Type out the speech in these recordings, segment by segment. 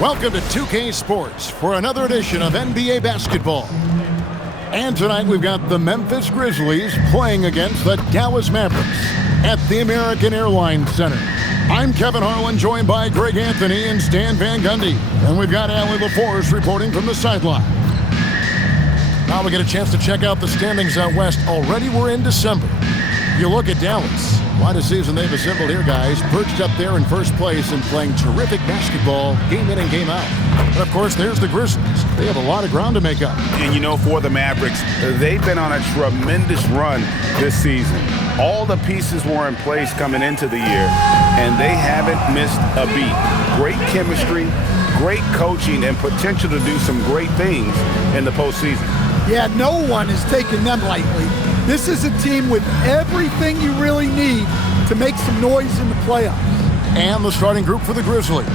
Welcome to 2K Sports for another edition of NBA basketball. And tonight we've got the Memphis Grizzlies playing against the Dallas Mavericks at the American Airlines Center. I'm Kevin Harlan, joined by Greg Anthony and Stan Van Gundy. And we've got Allie LaForce reporting from the sideline. Now we get a chance to check out the standings out west. Already we're in December. You look at Dallas. What a season they've assembled here, guys. Perched up there in first place and playing terrific basketball game in and game out. And, of course, there's the Grizzlies. They have a lot of ground to make up. And, you know, for the Mavericks, they've been on a tremendous run this season. All the pieces were in place coming into the year, and they haven't missed a beat. Great chemistry, great coaching, and potential to do some great things in the postseason. Yeah, no one is taking them lightly. This is a team with everything you really need to make some noise in the playoffs. And the starting group for the Grizzlies.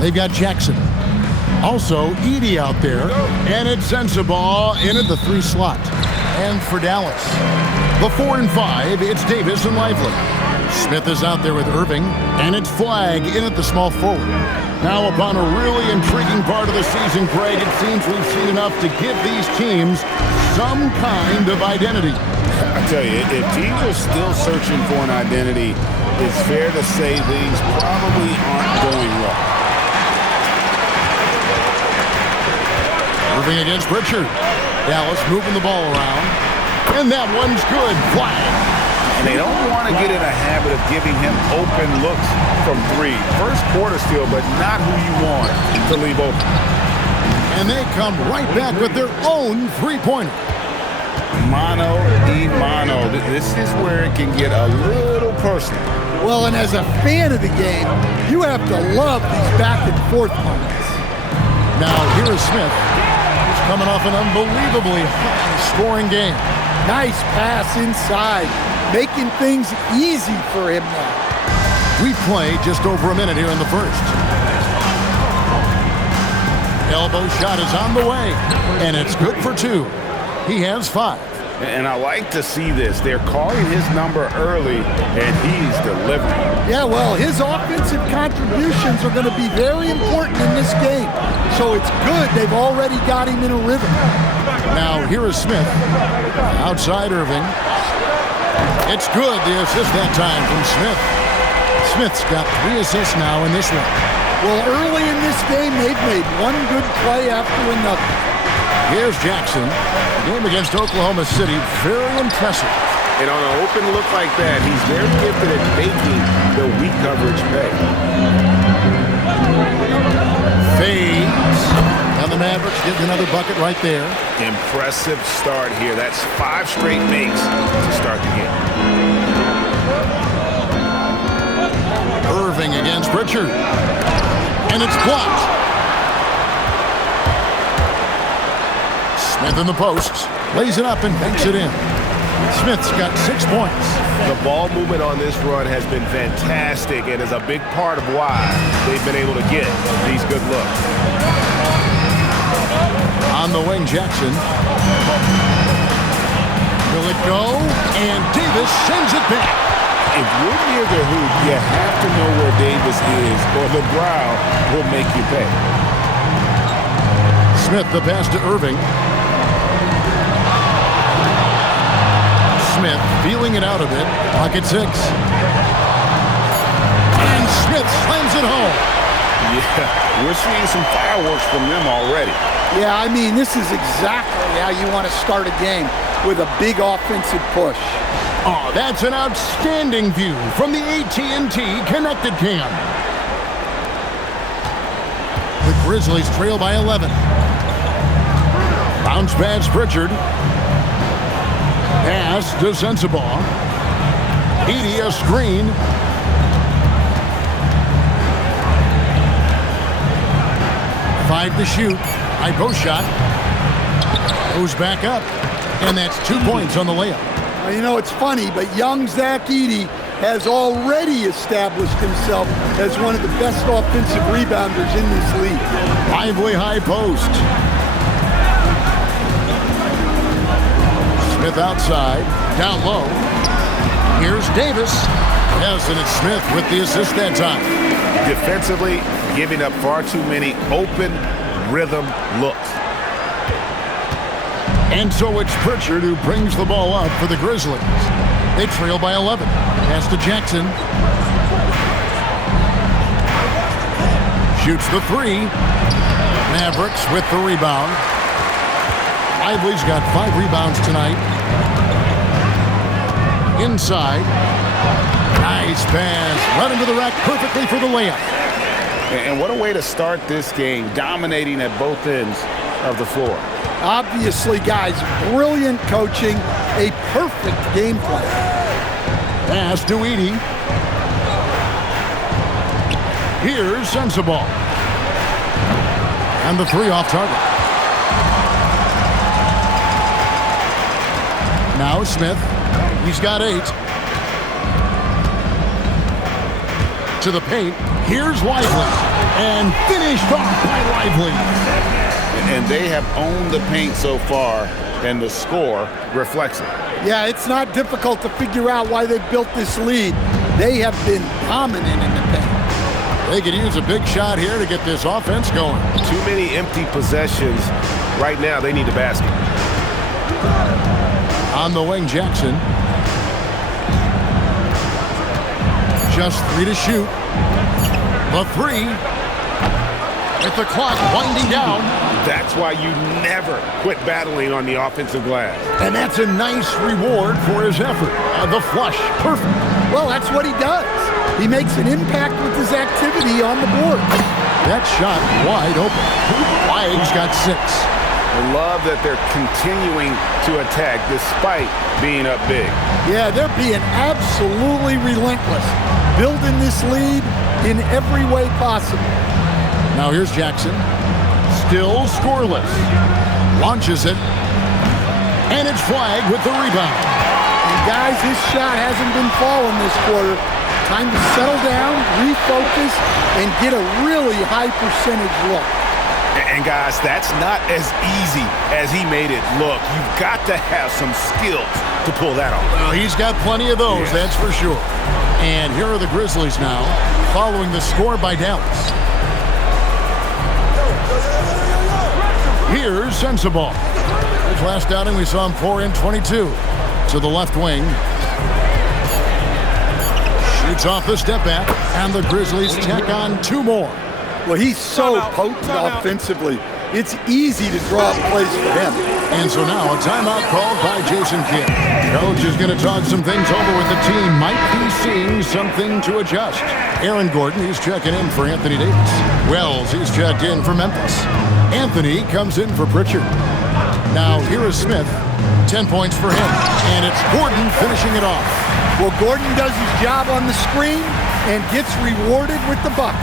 They've got Jackson. Also, Edey out there. And it's Sensabaugh in at the 3 slot. And for Dallas, the 4 and 5, it's Davis and Lively. Smith is out there with Irving. And it's Flagg in at the small forward. Now upon a really intriguing part of the season, Greg, it seems we've seen enough to give these teams some kind of identity. I tell you, if teams are still searching for an identity, it's fair to say things probably aren't going well. Irving against Pritchard. Dallas moving the ball around. And that one's good. Flagg. And they don't want to get in a habit of giving him open looks from 3. First quarter steal, but not who you want to leave open. And they come right back with their own three-pointer. Mano y mano. This is where it can get a little personal. Well, and as a fan of the game, you have to love these back-and-forth moments. Now, here is Smith. He's coming off an unbelievably high-scoring game. Nice pass inside, making things easy for him now. We play just over a minute here in the first. Elbow shot is on the way, and it's good for 2. He has 5. And I like to see this. They're calling his number early, and he's delivering. Yeah, well, his offensive contributions are going to be very important in this game. So it's good they've already got him in a rhythm. Now, here is Smith. Outside Irving. It's good, the assist that time from Smith. Smith's got 3 assists now in this one. Well, early in this game, they've made one good play after another. Here's Jackson. The game against Oklahoma City, very impressive. And on an open look like that, he's very gifted at making the weak coverage pay. Fades. And the Mavericks get another bucket right there. Impressive start here. That's 5 straight makes to start the game. Irving against Pritchard. And it's blocked. Smith in the post. Lays it up and banks it in. Smith's got 6 points. The ball movement on this run has been fantastic and is a big part of why they've been able to get these good looks. On the wing, Jackson. Will it go? And Davis sends it back. If you're near the hoop, you have to know where Davis is, or the ground will make you pay. Smith, the pass to Irving. Smith feeling it out a bit. Pocket 6. And Smith slams it home. Yeah, we're seeing some fireworks from them already. Yeah, I mean, this is exactly how you want to start a game, with a big offensive push. Oh, that's an outstanding view from the AT&T Connected Cam. The Grizzlies trail by 11. Bounce pass Pritchard. Pass to Sensabaugh. Edey a screen. Five to shoot. High post shot. Goes back up. And that's 2 points on the layup. Well, you know, it's funny, but young Zach Edey has already established himself as one of the best offensive rebounders in this league. Lively high post. Smith outside, down low. Here's Davis. Yes, and it's Smith with the assist that time. Defensively, giving up far too many open rhythm looks. And so it's Pritchard who brings the ball up for the Grizzlies. They trail by 11. Pass to Jackson. Shoots the three. Mavericks with the rebound. Lively's got 5 rebounds tonight. Inside. Nice pass. Right into the rack perfectly for the layup. And what a way to start this game, dominating at both ends of the floor. Obviously, guys, brilliant coaching, a perfect game plan. Pass to Edey. Here's Sensabaugh. And the 3 off target. Now Smith. He's got 8. To the paint. Here's Lively. And finished off by Lively. And they have owned the paint so far, and the score reflects it. Yeah, it's not difficult to figure out why they built this lead. They have been dominant in the paint. They could use a big shot here to get this offense going. Too many empty possessions. Right now, they need a basket. On the wing, Jackson. Just 3 to shoot. The 3. With the clock winding down. That's why you never quit battling on the offensive glass. And that's a nice reward for his effort. The flush, perfect. Well, that's what he does. He makes an impact with his activity on the board. That shot wide open. Flags got 6. I love that they're continuing to attack despite being up big. Yeah, they're being absolutely relentless. Building this lead in every way possible. Now here's Jackson. Still scoreless. Launches it. And it's flagged with the rebound. And guys, his shot hasn't been falling this quarter. Time to settle down, refocus, and get a really high percentage look. And guys, that's not as easy as he made it look. You've got to have some skills to pull that off. Well, he's got plenty of those, yes. That's for sure. And here are the Grizzlies now, following the score by Dallas. Here's Sensabaugh. His last outing, we saw him pour in 22 to the left wing. Shoots off the step back, and the Grizzlies tack on 2 more. Well, he's so potent offensively. It's easy to draw up plays for him. And so now a timeout called by Jason Kidd. Coach is going to talk some things over with the team. Might be seeing something to adjust. Aaron Gordon, he's checking in for Anthony Davis. Wells, he's checked in for Memphis. Anthony comes in for Pritchard. Now here is Smith. 10 points for him. And it's Gordon finishing it off. Well, Gordon does his job on the screen and gets rewarded with the bucket.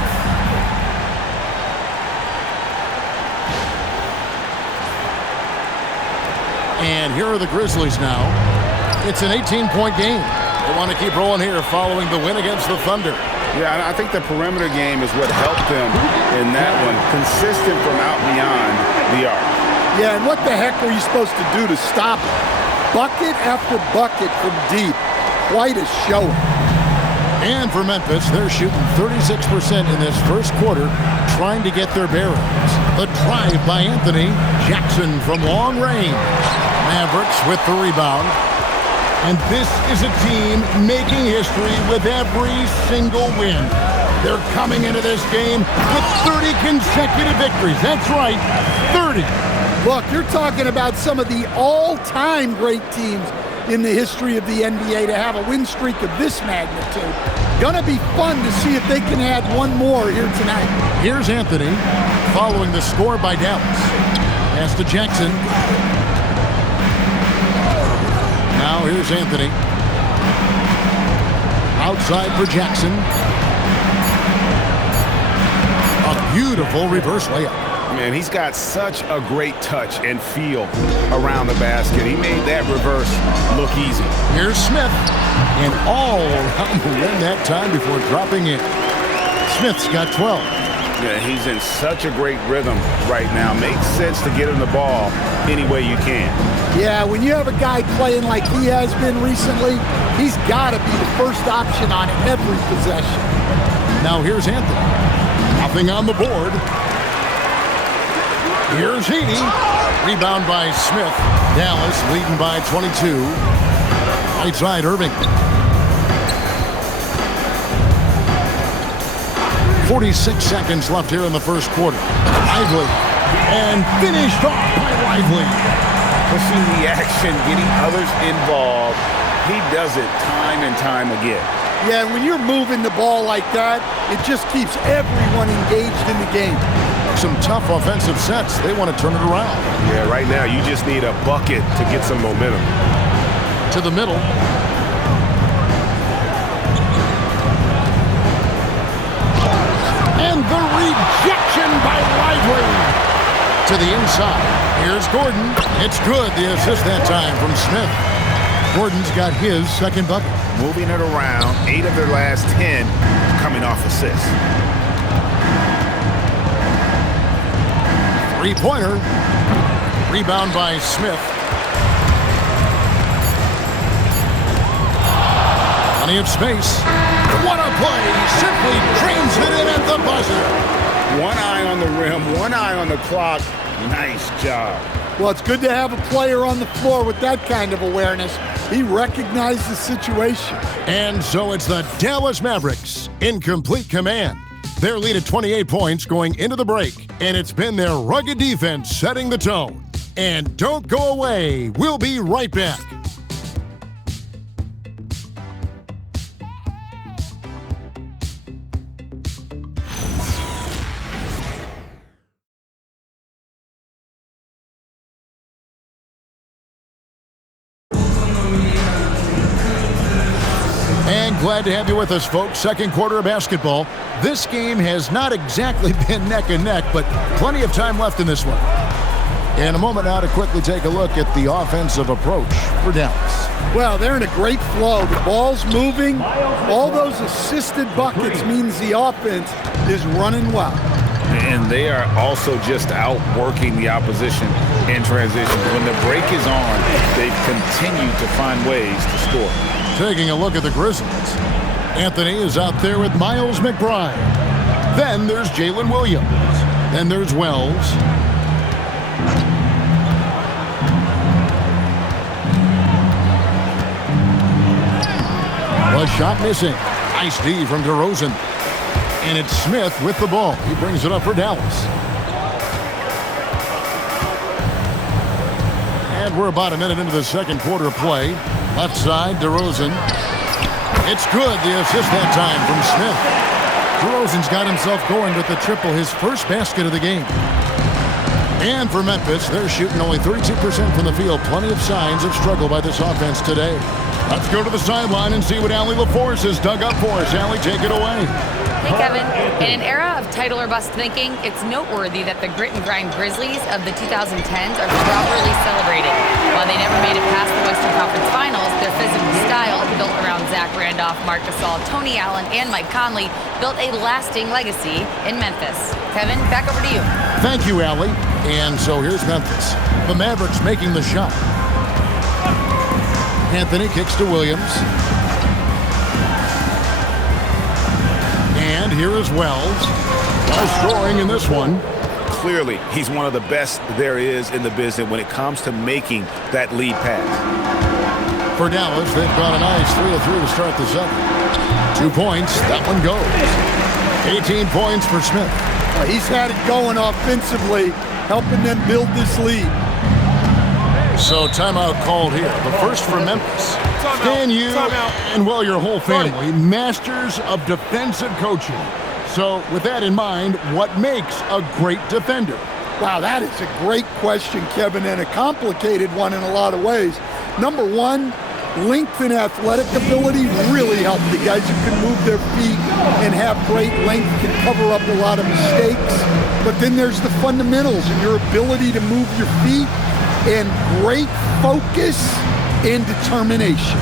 And here are the Grizzlies now. It's an 18-point game. They want to keep rolling here following the win against the Thunder. Yeah, I think the perimeter game is what helped them in that one. Consistent from out beyond the arc. Yeah, and what the heck were you supposed to do to stop it? Bucket after bucket from deep. Quite a showing. And for Memphis, they're shooting 36% in this first quarter, trying to get their bearings. The drive by Anthony. Jackson from long range. Mavericks with the rebound. And this is a team making history with every single win. They're coming into this game with 30 consecutive victories. That's right, 30. Look, you're talking about some of the all-time great teams in the history of the NBA to have a win streak of this magnitude. Gonna be fun to see if they can add one more here tonight. Here's Anthony following the score by Dallas. Pass to Jackson. Now here's Anthony. Outside for Jackson. A beautiful reverse layup. Man, he's got such a great touch and feel around the basket. He made that reverse look easy. Here's Smith. And all around the rim that time before dropping in. Smith's got 12. Yeah, he's in such a great rhythm right now. Makes sense to get him the ball any way you can. Yeah, when you have a guy playing like he has been recently, he's got to be the first option on every possession. Now here's Anthony. Nothing on the board. Here's Heaney. Rebound by Smith. Dallas leading by 22. Right side, Irving. 46 seconds left here in the first quarter. Lively. And finished off by Lively. Pushing the action, getting others involved. He does it time and time again. Yeah, when you're moving the ball like that, it just keeps everyone engaged in the game. Some tough offensive sets. They want to turn it around. Yeah, right now you just need a bucket to get some momentum. To the middle. And the rejection by Lively. To the inside. Here's Gordon. It's good. The assist that time from Smith. Gordon's got his second bucket. Moving it around. 8 of their last 10 coming off assists. Three-pointer. Rebound by Smith. Plenty of space. What a play. Simply drains it in at the buzzer. One eye on the rim, one eye on the clock. Nice job. Well, it's good to have a player on the floor with that kind of awareness. He recognized the situation. And so it's the Dallas Mavericks in complete command. Their lead at 28 points going into the break, and it's been their rugged defense setting the tone. And don't go away. We'll be right back. And glad to have you with us, folks. Second quarter of basketball. This game has not exactly been neck and neck, but plenty of time left in this one. In a moment now to quickly take a look at the offensive approach for Dallas. Well, they're in a great flow. The ball's moving. All those assisted buckets means the offense is running well. And they are also just outworking the opposition in transition. When the break is on, they've continued to find ways to score. Taking a look at the Grizzlies. Anthony is out there with Miles McBride. Then there's Jalen Williams. Then there's Wells. A shot missing. Nice D from DeRozan. And it's Smith with the ball. He brings it up for Dallas. And we're about a minute into the second quarter of play. Left side, DeRozan. It's good, the assist that time from Smith. DeRozan's got himself going with the triple, his first basket of the game. And for Memphis, they're shooting only 32% from the field. Plenty of signs of struggle by this offense today. Let's go to the sideline and see what Allie LaForce has dug up for us. Allie, take it away. Hey, Kevin. In an era of title or bust thinking, it's noteworthy that the grit and grind Grizzlies of the 2010s are properly celebrated. While they never made it past the Western Conference Finals, their physical style, built around Zach Randolph, Marc Gasol, Tony Allen, and Mike Conley, built a lasting legacy in Memphis. Kevin, back over to you. Thank you, Allie. And so here's Memphis. The Mavericks making the shot. Anthony kicks to Williams. And here is Wells. Well scoring in this one. Clearly, he's one of the best there is in the business when it comes to making that lead pass. For Dallas, they've got a nice 3 of 3 to start the second. 2 points. That one goes. 18 points for Smith. He's had it going offensively, helping them build this lead. So timeout called here. The first for Memphis. Stan, you and, well, your whole family, masters of defensive coaching. So with that in mind, what makes a great defender? Wow, that is a great question, Kevin, and a complicated one in a lot of ways. Number one, length and athletic ability really help. The guys who can move their feet and have great length can cover up a lot of mistakes. But then there's the fundamentals and your ability to move your feet and great focus and determination.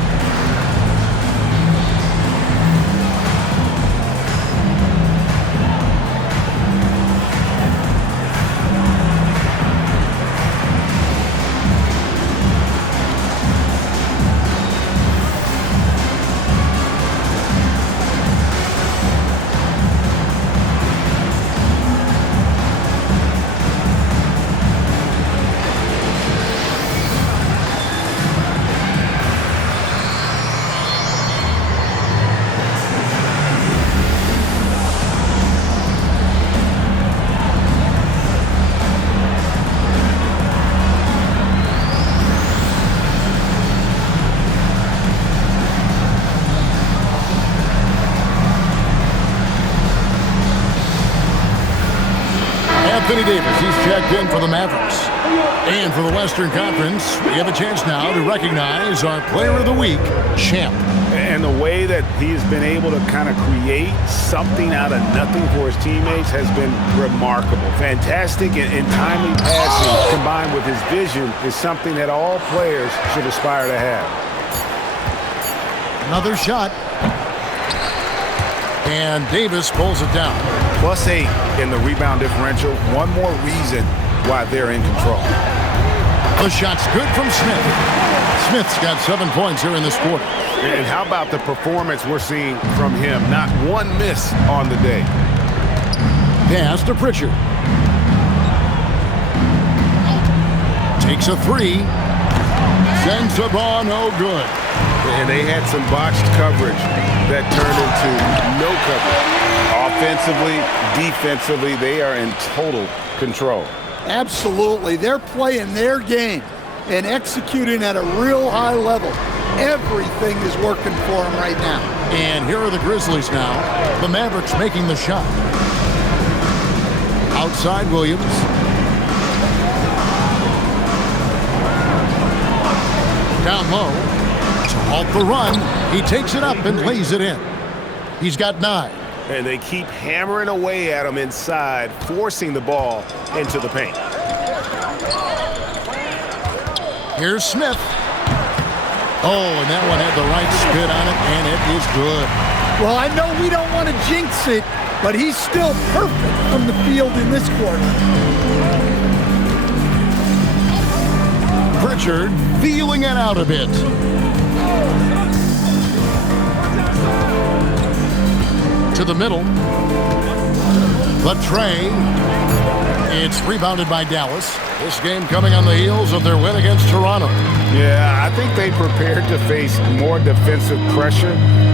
Anthony Davis, he's checked in for the Mavericks. And for the Western Conference, we have a chance now to recognize our Player of the Week, Champ. And the way that he has been able to kind of create something out of nothing for his teammates has been remarkable. Fantastic and timely passing combined with his vision is something that all players should aspire to have. Another shot. And Davis pulls it down. +8 in the rebound differential. One more reason why they're in control. The shot's good from Smith. Smith's got 7 points here in this quarter. And how about the performance we're seeing from him? Not one miss on the day. Pass to Pritchard. Takes a three. Sends the ball no good. And they had some botched coverage that turned into no coverage. Offensively, defensively, they are in total control. Absolutely. They're playing their game and executing at a real high level. Everything is working for them right now. And here are the Grizzlies now. The Mavericks making the shot. Outside Williams. Down low. To halt the run. He takes it up and lays it in. He's got 9. And they keep hammering away at him inside, forcing the ball into the paint. Here's Smith. Oh, and that one had the right spin on it, and it is good. Well, I know we don't want to jinx it, but he's still perfect from the field in this quarter. Pritchard feeling it out a bit. To the middle. But Trey, it's rebounded by Dallas. This game coming on the heels of their win against Toronto. Yeah, I think they prepared to face more defensive pressure,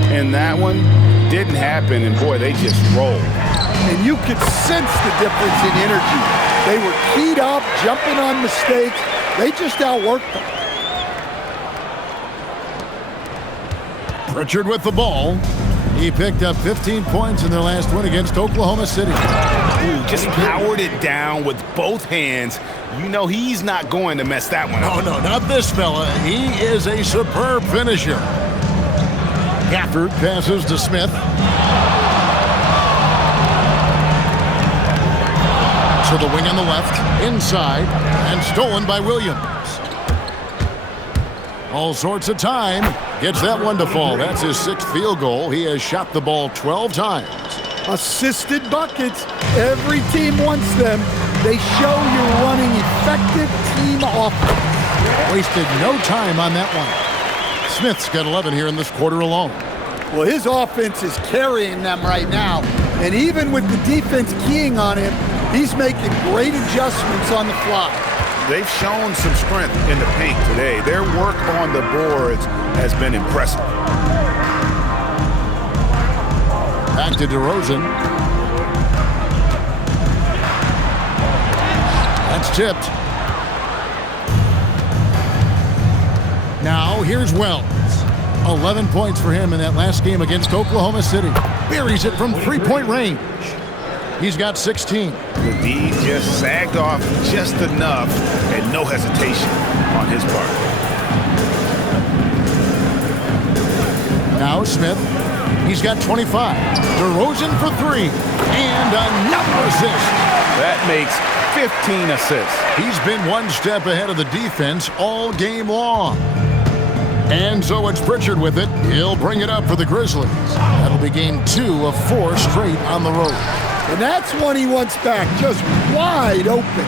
and that one didn't happen, and boy, they just rolled. And you could sense the difference in energy. They were keyed up, jumping on mistakes. They just outworked them. Pritchard with the ball. He picked up 15 points in their last win against Oklahoma City. Ooh, just powered it down with both hands. You know he's not going to mess that one up. Oh, no, not this fella. He is a superb finisher. Gafford passes to Smith. To the wing on the left, inside, and stolen by Williams. All sorts of time. Gets that one to fall. That's his 6th field goal. He has shot the ball 12 times. Assisted buckets. Every team wants them. They show you're running effective team offense. Wasted no time on that one. Smith's got 11 here in this quarter alone. Well, his offense is carrying them right now. And even with the defense keying on him, he's making great adjustments on the fly. They've shown some strength in the paint today. Their work on the boards has been impressive. Back to DeRozan. That's tipped. Now here's Wells. 11 points for him in that last game against Oklahoma City. Buries it from 3-point range. He's got 16. The D just sagged off just enough and no hesitation on his part. Now Smith. He's got 25. DeRozan for 3. And another assist. That makes 15 assists. He's been one step ahead of the defense all game long. And so it's Pritchard with it. He'll bring it up for the Grizzlies. That'll be game 2 of 4 straight on the road. And that's one he wants back, just wide open,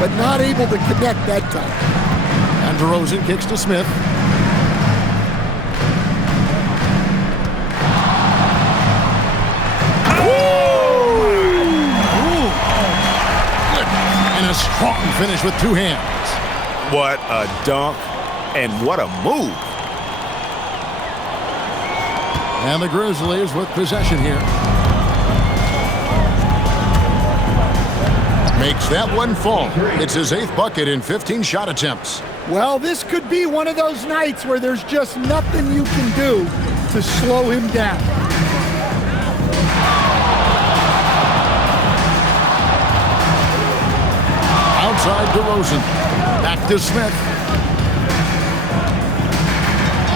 but not able to connect that time. And DeRozan kicks to Smith. And a strong finish with 2 hands. What a dunk and what a move. And the Grizzlies with possession here. Makes that one fall. It's his 8th bucket in 15 shot attempts. Well, this could be one of those nights where there's just nothing you can do to slow him down. side, DeRozan. Back to Smith.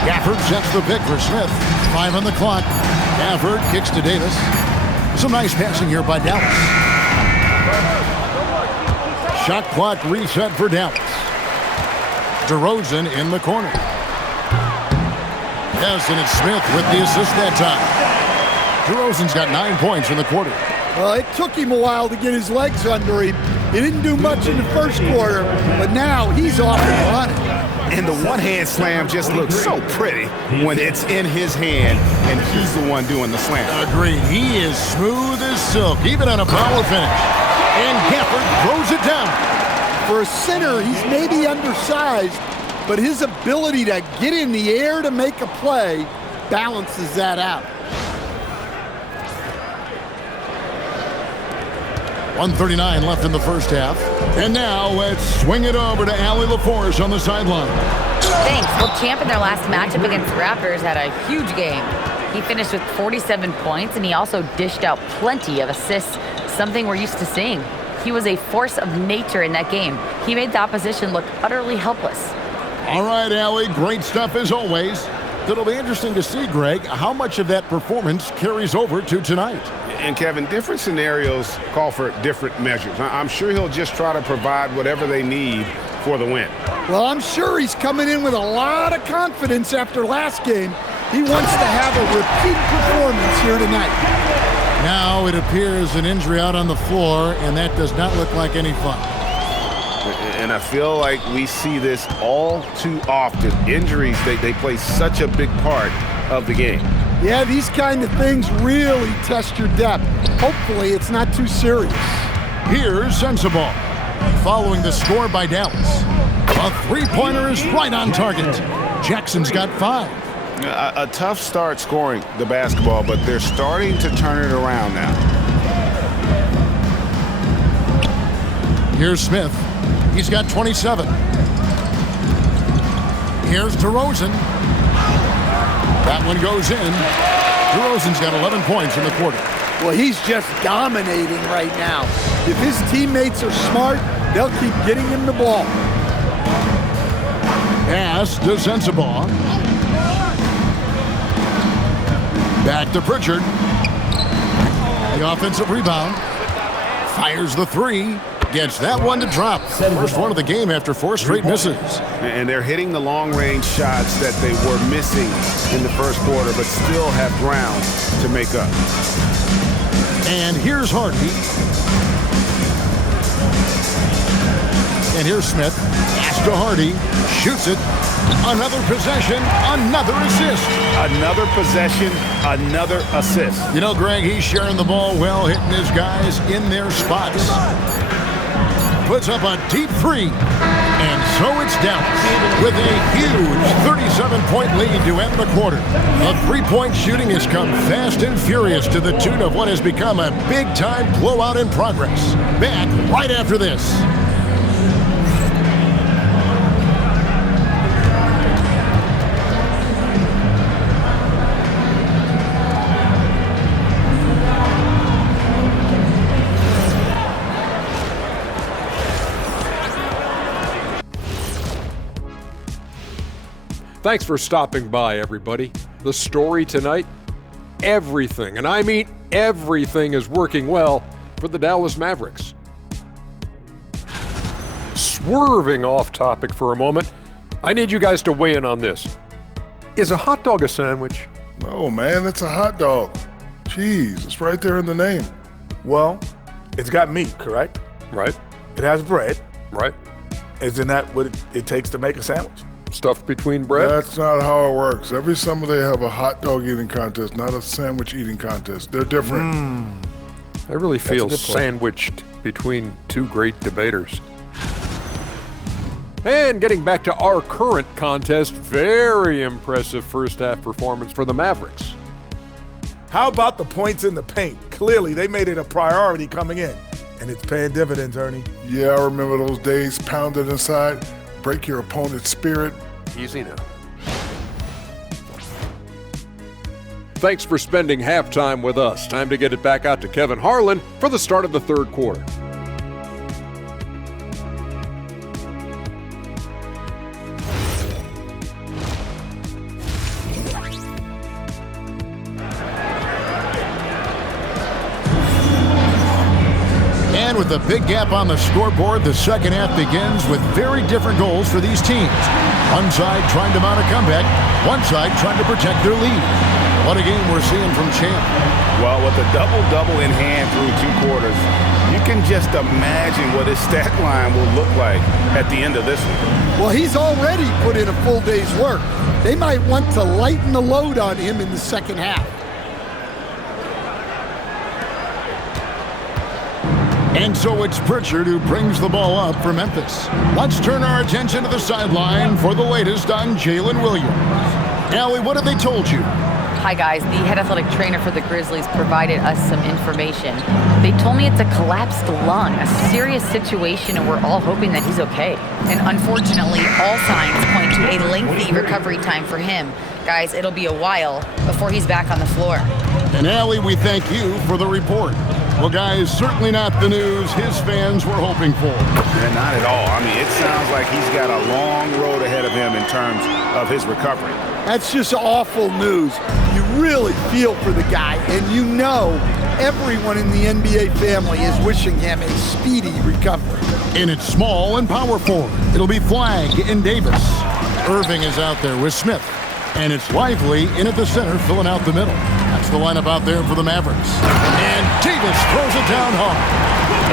Gafford sets the pick for Smith. 5 on the clock. Gafford kicks to Davis. Some nice passing here by Dallas. Shot clock reset for Dallas. DeRozan in the corner. Yes, and it's Smith with the assist that time. DeRozan's got 9 points in the quarter. Well, it took him a while to get his legs under him. He didn't do much in the first quarter, but now he's off and running. And the one-hand slam just looks so pretty when it's in his hand and he's the one doing the slam. Agreed. He is smooth as silk, even on a power finish. And Gafford throws it down. For a center, he's maybe undersized, but his ability to get in the air to make a play balances that out. 1:39 left in the first half. And now let's swing it over to Allie LaForce on the sideline. Thanks. Well, Champ in their last matchup against the Raptors had a huge game. He finished with 47 points, and he also dished out plenty of assists, something we're used to seeing. He was a force of nature in that game. He made the opposition look utterly helpless. All right, Allie, great stuff as always. It'll be interesting to see, Greg, how much of that performance carries over to tonight. And Kevin, different scenarios call for different measures. I'm sure he'll just try to provide whatever they need for the win. Well, I'm sure he's coming in with a lot of confidence after last game. He wants to have a repeat performance here tonight. Now it appears an injury out on the floor, and that does not look like any fun. And I feel like we see this all too often. Injuries, they play such a big part of the game. Yeah, these kind of things really test your depth. Hopefully it's not too serious. Here's Sensabaugh. Following the score by Dallas. A three-pointer is right on target. Jackson's got 5. A tough start scoring the basketball, but they're starting to turn it around now. Here's Smith. He's got 27. Here's DeRozan. That one goes in. DeRozan's got 11 points in the quarter. Well, he's just dominating right now. If his teammates are smart, they'll keep getting him the ball. Pass to Sensabaugh. Back to Pritchard. The offensive rebound. Fires the 3. Gets that one to drop. First one of the game after 4 straight misses. And they're hitting the long-range shots that they were missing in the first quarter, but still have ground to make up. And here's Hardy. And here's Smith. Pass to Hardy. Shoots it. Another possession. Another assist. Another possession. Another assist. You know, Greg, he's sharing the ball well, hitting his guys in their spots. Puts up a deep 3. And so it's Dallas with a huge 37-point lead to end the quarter. The three-point shooting has come fast and furious to the tune of what has become a big-time blowout in progress. Back right after this. Thanks for stopping by, everybody. The story tonight, everything, and I mean everything, is working well for the Dallas Mavericks. Swerving off topic for a moment, I need you guys to weigh in on this. Is a hot dog a sandwich? No, man, it's a hot dog. Cheese, it's right there in the name. Well, it's got meat, correct? Right. It has bread. Right. Isn't that what it takes to make a sandwich? Stuffed between bread? That's not how it works. Every summer they have a hot dog eating contest, not a sandwich eating contest. They're different. I really feel a good point. sandwiched between two great debaters. And getting back to our current contest, very impressive first half performance for the Mavericks. How about the points in the paint? Clearly, they made it a priority coming in, and it's paying dividends, Ernie. Yeah, I remember those days, pounded inside, break your opponent's spirit. Easy now. Thanks for spending halftime with us. Time to get it back out to Kevin Harlan for the start of the third quarter. with a big gap on the scoreboard, the second half begins with very different goals for these teams. One side trying to mount a comeback, one side trying to protect their lead. What a game we're seeing from Champ. Well, with a double-double in hand through 2 quarters, you can just imagine what his stat line will look like at the end of this one. Well, he's already put in a full day's work. They might want to lighten the load on him in the second half. And so it's Pritchard who brings the ball up for Memphis. Let's turn our attention to the sideline for the latest on Jalen Williams. Allie, what have they told you? Hi guys, the head athletic trainer for the Grizzlies provided us some information. They told me it's a collapsed lung, a serious situation, and we're all hoping that he's okay. And unfortunately, all signs point to a lengthy recovery time for him. Guys, it'll be a while before he's back on the floor. And Allie, we thank you for the report. Well, guys, certainly not the news his fans were hoping for. Yeah, not at all. I mean, it sounds like he's got a long road ahead of him in terms of his recovery. That's just awful news. You really feel for the guy, and you know everyone in the NBA family is wishing him a speedy recovery. And it's small and power forward. It'll be Flagg and Davis. Irving is out there with Smith. And it's Lively in at the center, filling out the middle. That's the lineup out there for the Mavericks. And Davis throws it down hard.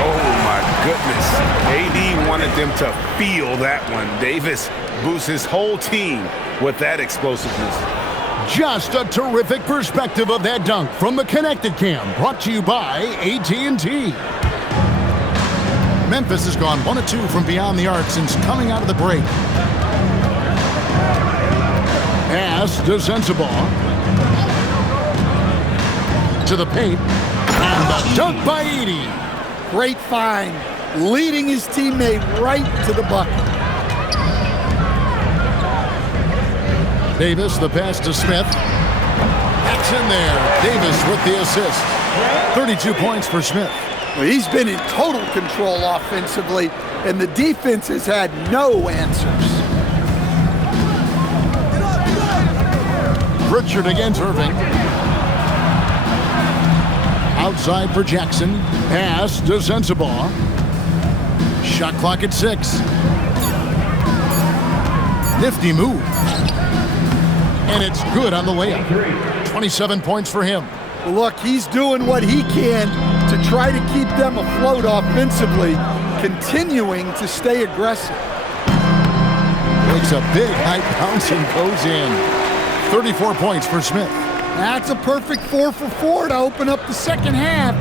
Oh, my goodness. AD wanted them to feel that one. Davis boosts his whole team with that explosiveness. Just a terrific perspective of that dunk from the Connected Cam, brought to you by AT&T. Memphis has gone 1 of 2 from beyond the arc since coming out of the break. Pass to Sensabaugh. To the paint. And the dunk by Edey. Great find, leading his teammate right to the bucket. Davis, the pass to Smith. That's in there. Davis with the assist. 32 points for Smith. Well, he's been in total control offensively, and the defense has had no answers. Pritchard against Irving. Outside for Jackson. Pass to Sensabaugh. Shot clock at 6. Nifty move. And it's good on the layup. 27 points for him. Look, he's doing what he can to try to keep them afloat offensively, continuing to stay aggressive. Makes a big high bounce and goes in. 34 points for Smith. That's a perfect 4 for 4 to open up the second half.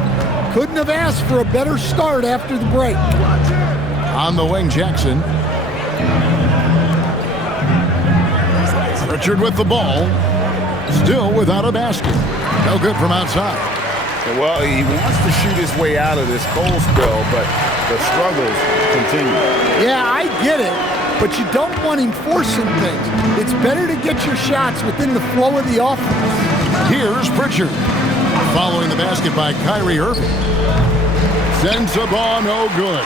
Couldn't have asked for a better start after the break. On the wing, Jackson. Pritchard with the ball. Still without a basket. No good from outside. Well, he wants to shoot his way out of this cold spell, but the struggles continue. Yeah, I get it, but you don't want him forcing things. It's better to get your shots within the flow of the offense. Here's Pritchard. Following the basket by Kyrie Irving. Sensabaugh, no good.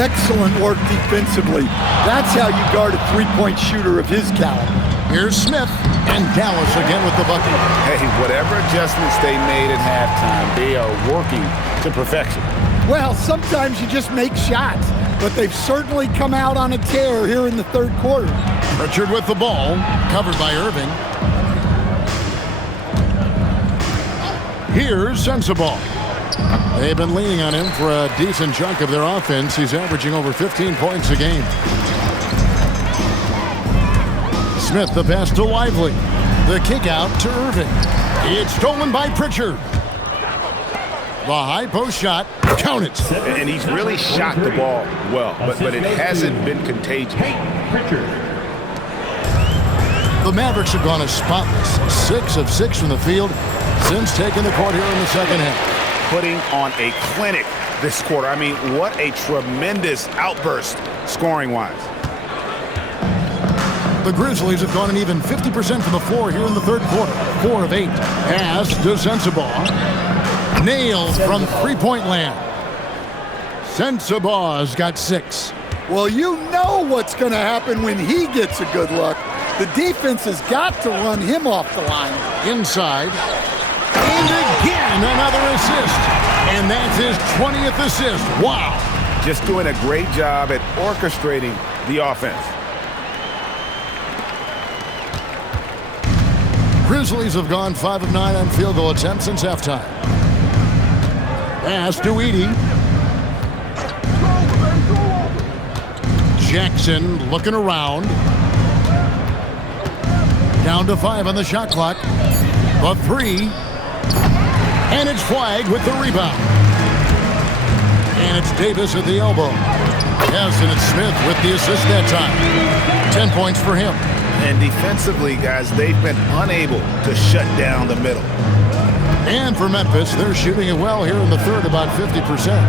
Excellent work defensively. That's how you guard a three-point shooter of his caliber. Here's Smith, and Dallas again with the bucket. Hey, whatever adjustments they made at halftime, they are working to perfection. Well, sometimes you just make shots, but they've certainly come out on a tear here in the third quarter. Pritchard with the ball, covered by Irving. Here's Sensabaugh. They've been leaning on him for a decent chunk of their offense. He's averaging over 15 points a game. Smith, the pass to Lively. The kick out to Irving. It's stolen by Pritchard. The high post shot, count it. And he's really shot the ball well, but it hasn't been contagious. The Mavericks have gone as spotless, 6 of 6 from the field since taking the court here in the second half. Putting on a clinic this quarter. I mean, what a tremendous outburst scoring-wise. The Grizzlies have gone an even 50% from the floor here in the third quarter. 4 of 8. Pass to Sensabaugh. Nailed from three-point land. Sensabaugh's got 6. Well, you know what's going to happen when he gets a good look. The defense has got to run him off the line. Inside. And again, another assist. And that's his 20th assist. Wow. Just doing a great job at orchestrating the offense. Grizzlies have gone 5 of 9 on field goal attempts since halftime. Pass to Edey. Jackson looking around. Down to 5 on the shot clock. The 3. And it's flagged with the rebound. And it's Davis at the elbow. Yes, and it's Smith with the assist that time. 10 points for him. And defensively, guys, they've been unable to shut down the middle. And for Memphis, they're shooting it well here in the third, about 50%.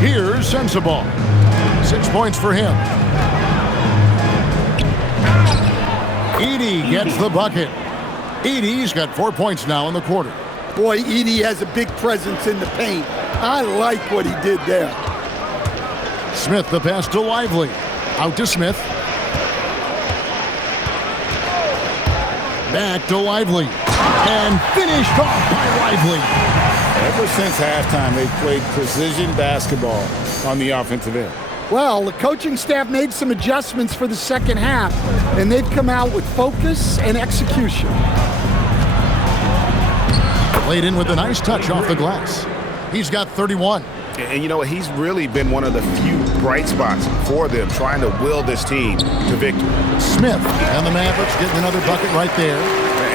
Here's Sensabaugh. 6 points for him. Edey gets the bucket. Edey's got 4 points now in the quarter. Boy, Edey has a big presence in the paint. I like what he did there. Smith, the pass to Lively. Out to Smith. Back to Lively. And finished off by Lively. Ever since halftime, they've played precision basketball on the offensive end. Well, the coaching staff made some adjustments for the second half, and they've come out with focus and execution. Played in with a nice touch off the glass. He's got 31. And you know what? He's really been one of the few bright spots for them, trying to will this team to victory. Smith and the Mavericks getting another bucket right there.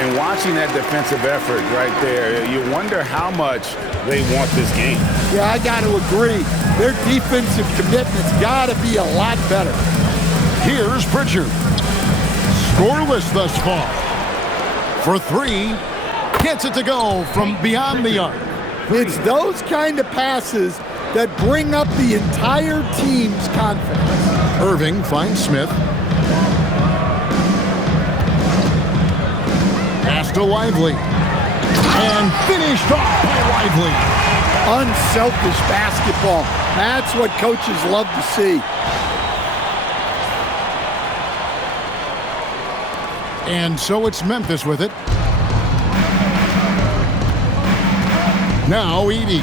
And watching that defensive effort right there, you wonder how much they want this game. Yeah, I got to agree. Their defensive commitment's got to be a lot better. Here's Pritchard. Scoreless thus far. For 3. Gets it to go from beyond the arc. It's those kind of passes that bring up the entire team's confidence. Irving finds Smith. Pass to Lively. And finished off by Lively. Unselfish basketball. That's what coaches love to see. And so it's Memphis with it. Now Edey.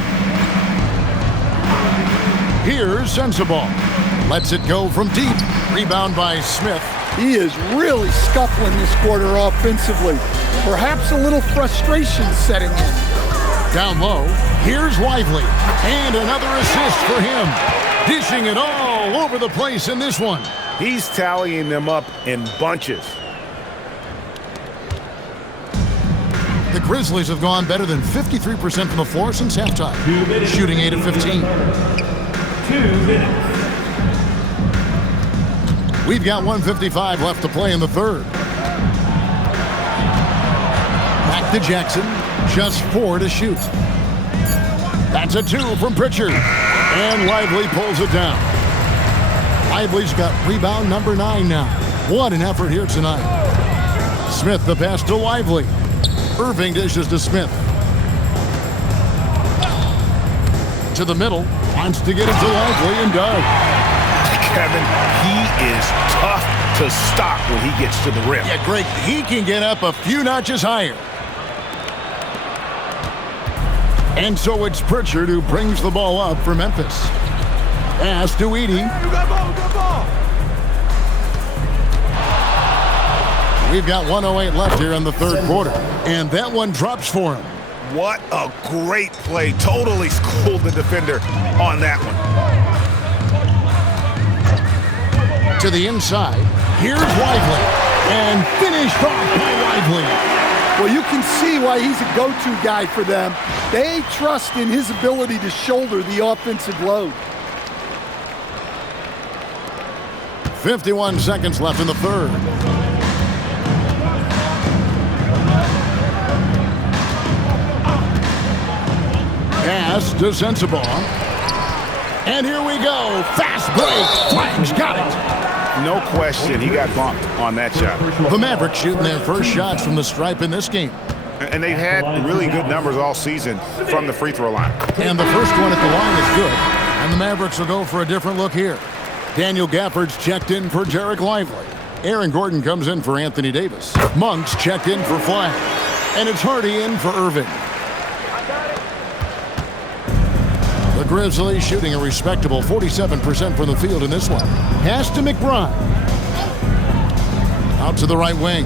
Here's Sensabaugh. Lets it go from deep. Rebound by Smith. He is really scuffling this quarter offensively. Perhaps a little frustration setting in. Down low. Here's Lively. And another assist for him. Dishing it all over the place in this one. He's tallying them up in bunches. The Grizzlies have gone better than 53% from the floor since halftime, shooting 8 of 15. 2 minutes. We've got 1:55 left to play in the third. Back to Jackson, just 4 to shoot. That's a 2 from Pritchard, and Lively pulls it down. Lively's got rebound number 9 now. What an effort here tonight. Smith the pass to Lively. Irving dishes to Smith. To the middle. Wants to get it to Lively and does. Kevin, he is tough to stop when he gets to the rim. Yeah, great. He can get up a few notches higher. And so it's Pritchard who brings the ball up for Memphis. Pass to Edey. You got ball, you got ball. We've got 1:08 left here in the third quarter. And that one drops for him. What a great play. Totally schooled the defender on that one. To the inside. Here's Lively. And finished off by Lively. Well, you can see why he's a go-to guy for them. They trust in his ability to shoulder the offensive load. 51 seconds left in the third. Pass to Sensabaugh. And here we go. Fast break. Flags got it. No question, he got bumped on that shot. The Mavericks shooting their first shots from the stripe in this game. And they've had really good numbers all season from the free throw line. And the first one at the line is good. And the Mavericks will go for a different look here. Daniel Gafford's checked in for Derek Lively. Aaron Gordon comes in for Anthony Davis. Monk's checked in for Flag. And it's Hardy in for Irving. The Grizzlies shooting a respectable 47% from the field in this one. Pass to McBride. Out to the right wing.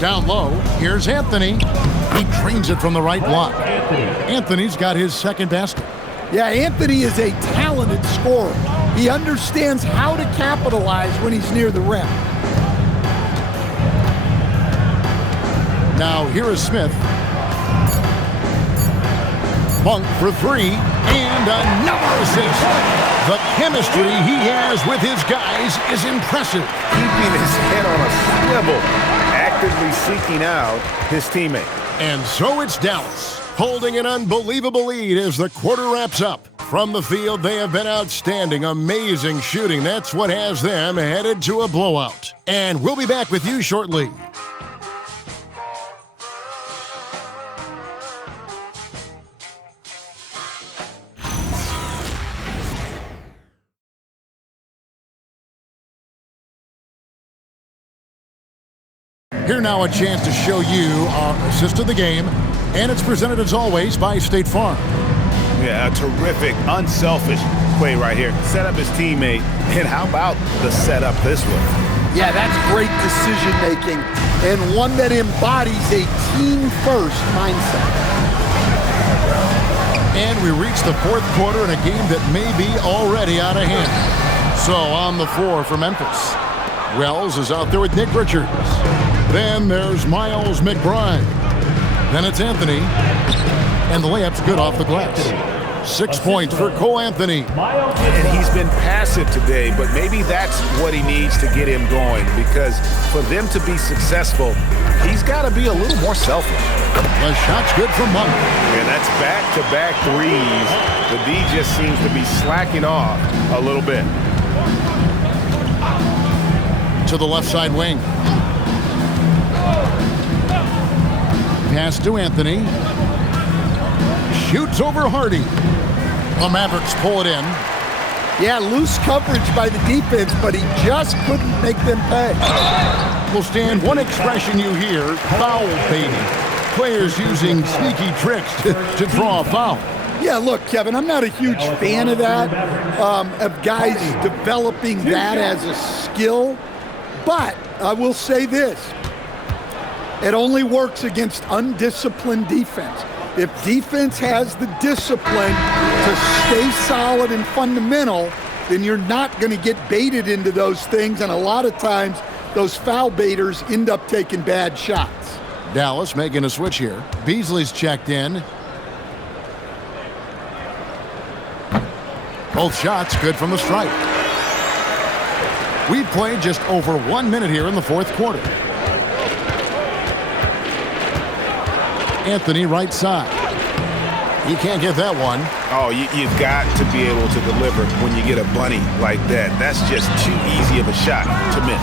Down low, here's Anthony. He drains it from the right block. Anthony's got his second basket. Yeah, Anthony is a talented scorer. He understands how to capitalize when he's near the rim. Now here is Smith. Monk for three, and another assist. The chemistry he has with his guys is impressive. Keeping his head on a swivel, actively seeking out his teammate. And so it's Dallas, holding an unbelievable lead as the quarter wraps up. From the field, they have been outstanding, amazing shooting. That's what has them headed to a blowout. And we'll be back with you shortly. Here now a chance to show you our assist of the game, and it's presented as always by State Farm. Yeah, a terrific, unselfish play right here. Set up his teammate, and how about the setup this way? Yeah, that's great decision making, and one that embodies a team-first mindset. And we reach the fourth quarter in a game that may be already out of hand. So on the floor for Memphis, Wells is out there with Nick Richards. Then there's Miles McBride. Then it's Anthony. And the layup's good off the glass. 6 points for Cole Anthony. And he's been passive today, but maybe that's what he needs to get him going, because for them to be successful, he's got to be a little more selfish. The shot's good for Monk. And that's back-to-back threes. The D just seems to be slacking off a little bit. To the left side wing. Pass to Anthony. Shoots over Hardy. The Mavericks pull it in. Yeah, loose coverage by the defense, but he just couldn't make them pay. Well, Stan, one expression you hear, foul baiting. Players using sneaky tricks to draw a foul. Yeah, look, Kevin, I'm not a huge fan of that, of guys developing that as a skill. But I will say this. It only works against undisciplined defense. If defense has the discipline to stay solid and fundamental, then you're not going to get baited into those things, and a lot of times those foul baiters end up taking bad shots. Dallas making a switch here. Beasley's checked in. Both shots good from the stripe. We've played just over 1 minute here in the fourth quarter. Anthony right side. He can't get that one. Oh, you've got to be able to deliver when you get a bunny like that. That's just too easy of a shot to miss.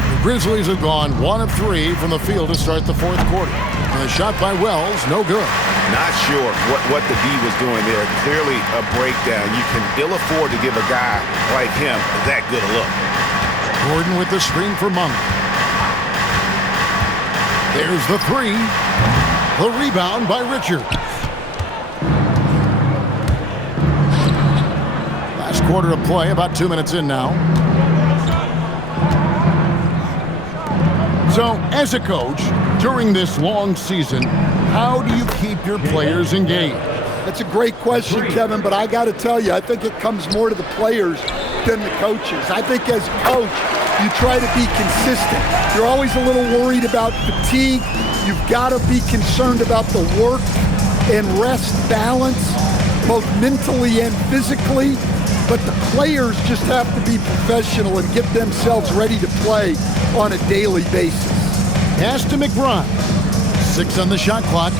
The Grizzlies have gone 1 of 3 from the field to start the fourth quarter. And the shot by Wells, no good. Not sure what the D was doing there. Clearly a breakdown. You can ill afford to give a guy like him that good a look. Gordon with the screen for Monk. There's the three. The rebound by Richard. Last quarter of play, about 2 minutes in now. So, as a coach, during this long season, how do you keep your players engaged? That's a great question, Kevin, but I got to tell you, I think it comes more to the players than the coaches. I think as a coach, you try to be consistent. You're always a little worried about fatigue. You've got to be concerned about the work and rest balance, both mentally and physically. But the players just have to be professional and get themselves ready to play on a daily basis. Pass to McBride. 6 on the shot clock.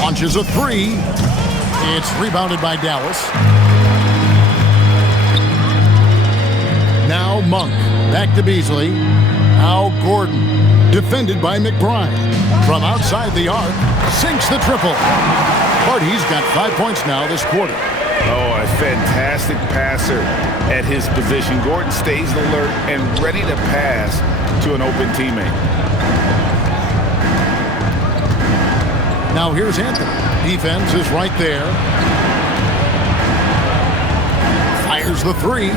Launches a three. It's rebounded by Dallas. Now Monk. Back to Beasley. Now Gordon. Defended by McBride. From outside the arc. Sinks the triple. Hardy's got 5 points now this quarter. Oh, a fantastic passer at his position. Gordon stays alert and ready to pass to an open teammate. Now here's Anthony. Defense is right there. Fires the three.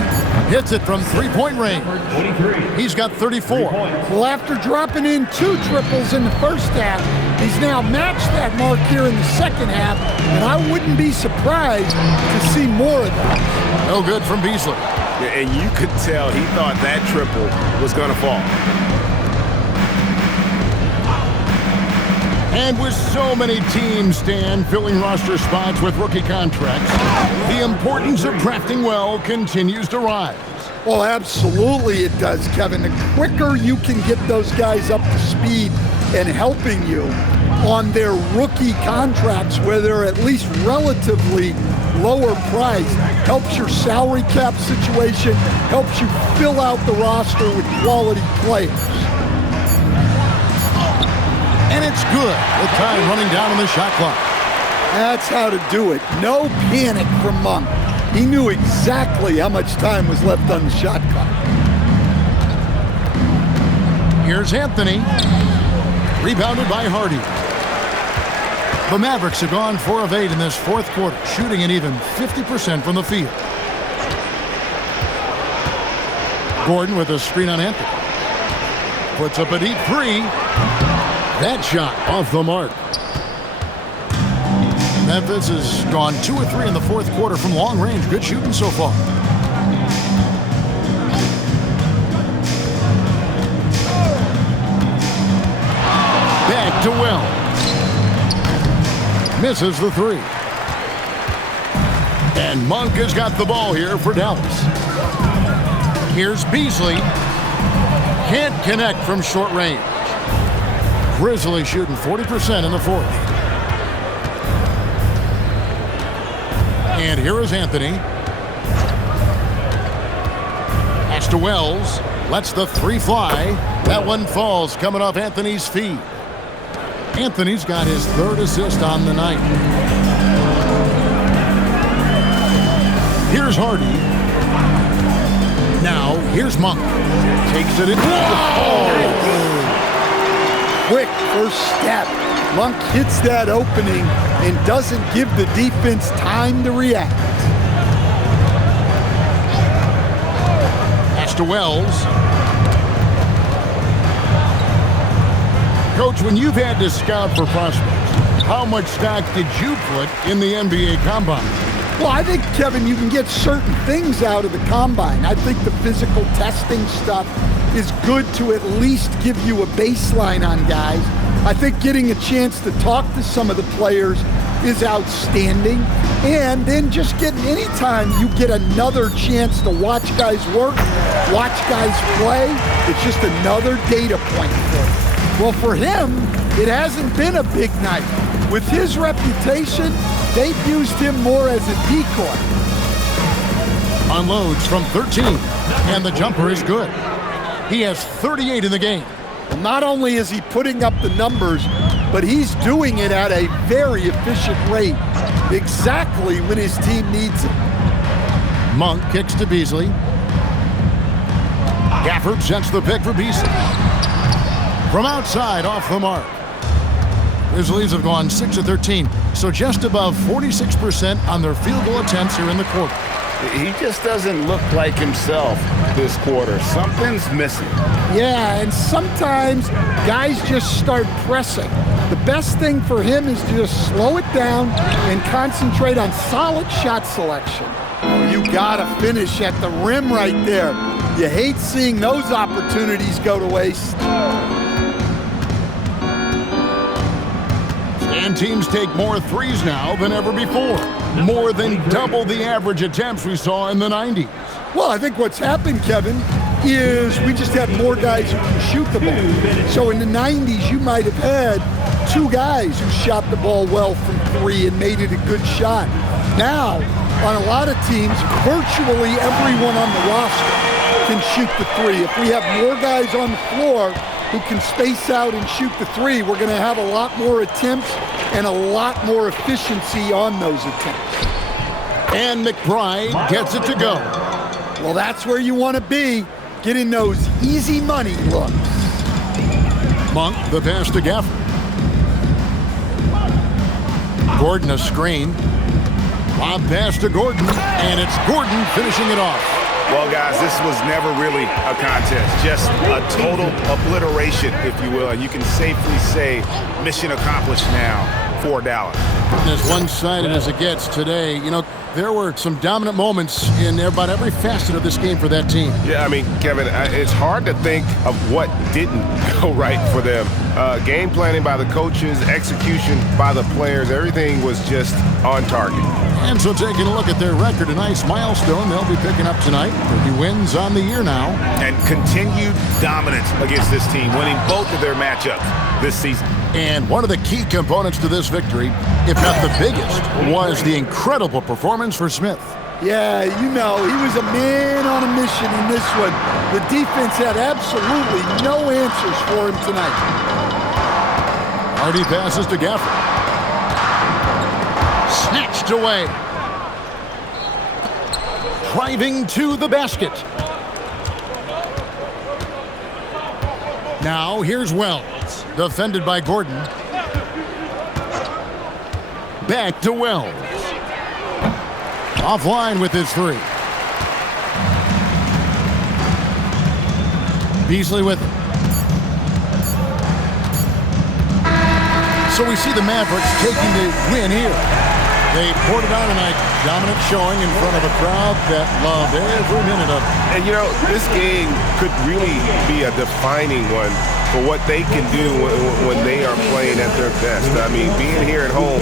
Hits it from three-point range. 23. He's got 34. Well, after dropping in 2 triples in the first half, he's now matched that mark here in the second half, and I wouldn't be surprised to see more of that. No good from Beasley. And you could tell he thought that triple was going to fall. And with so many teams, Stan, filling roster spots with rookie contracts, the importance of drafting well continues to rise. Well, absolutely it does, Kevin. The quicker you can get those guys up to speed and helping you on their rookie contracts, where they're at least relatively lower priced, helps your salary cap situation, helps you fill out the roster with quality players. And it's good with time running down on the shot clock. That's how to do it. No panic from Monk. He knew exactly how much time was left on the shot clock. Here's Anthony. Rebounded by Hardy. The Mavericks have gone 4 of 8 in this fourth quarter, shooting an even 50% from the field. Gordon with a screen on Anthony. Puts up a deep three. That shot off the mark. Memphis has gone 2 of 3 in the fourth quarter from long range. Good shooting so far. Back to Wells. Misses the three. And Monk has got the ball here for Dallas. Here's Beasley. Can't connect from short range. Grizzlies shooting 40% in the fourth. And here is Anthony. Pass to Wells. Lets the three fly. That one falls coming off Anthony's feet. Anthony's got his 3rd assist on the night. Here's Hardy. Now, here's Monk. Takes it in. Quick first step. Monk hits that opening and doesn't give the defense time to react. Pass to Wells. Coach, when you've had to scout for prospects, how much stock did you put in the NBA Combine? Well, I think, Kevin, you can get certain things out of the Combine. I think the physical testing stuff is good to at least give you a baseline on guys. I think getting a chance to talk to some of the players is outstanding. And then just getting, anytime you get another chance to watch guys work, watch guys play, it's just another data point for you. Well, for him, it hasn't been a big night. With his reputation, they've used him more as a decoy. Unloads from 13, and the jumper is good. He has 38 in the game. Well, not only is he putting up the numbers, but he's doing it at a very efficient rate, exactly when his team needs him. Monk kicks to Beasley. Gafford sets the pick for Beasley. From outside, off the mark. Grizzlies have gone 6 of 13, so just above 46% on their field goal attempts here in the quarter. He just doesn't look like himself this quarter. Something's missing. Yeah, and sometimes guys just start pressing. The best thing for him is to just slow it down and concentrate on solid shot selection. Oh, you gotta finish at the rim right there. You hate seeing those opportunities go to waste. And teams take more threes now than ever before. More than double the average attempts we saw in the 90s. Well, I think what's happened, Kevin, is we just have more guys who can shoot the ball. So in the 90s, you might have had 2 guys who shot the ball well from 3 and made it a good shot. Now, on a lot of teams, virtually everyone on the roster can shoot the 3. If we have more guys on the floor who can space out and shoot the 3, we're going to have a lot more attempts and a lot more efficiency on those attempts. And McBride gets it to go. Well, that's where you want to be, getting those easy money looks. Monk, the pass to Gafford. Gordon a screen. Lob pass to Gordon, and it's Gordon finishing it off. Well, guys, this was never really a contest, just a total obliteration, if you will. And you can safely say mission accomplished now for Dallas. As one-sided as it gets today, you know, there were some dominant moments in about every facet of this game for that team. Yeah, I mean, Kevin, it's hard to think of what didn't go right for them. Game planning by the coaches, execution by the players, everything was just on target. And so taking a look at their record, a nice milestone they'll be picking up tonight. 30 wins on the year now. And continued dominance against this team, winning both of their matchups this season. And one of the key components to this victory, if not the biggest, was the incredible performance for Smith. Yeah, you know, he was a man on a mission in this one. The defense had absolutely no answers for him tonight. Hardy passes to Gafford. Snatched away. Driving to the basket. Now here's Wells, defended by Gordon. Back to Wells. Offline with his three. Beasley with it. So we see the Mavericks taking the win here. They poured it on tonight. Dominant showing in front of a crowd that loved every minute of it. And, you know, this game could really be a defining one for what they can do when they are playing at their best. I mean, being here at home,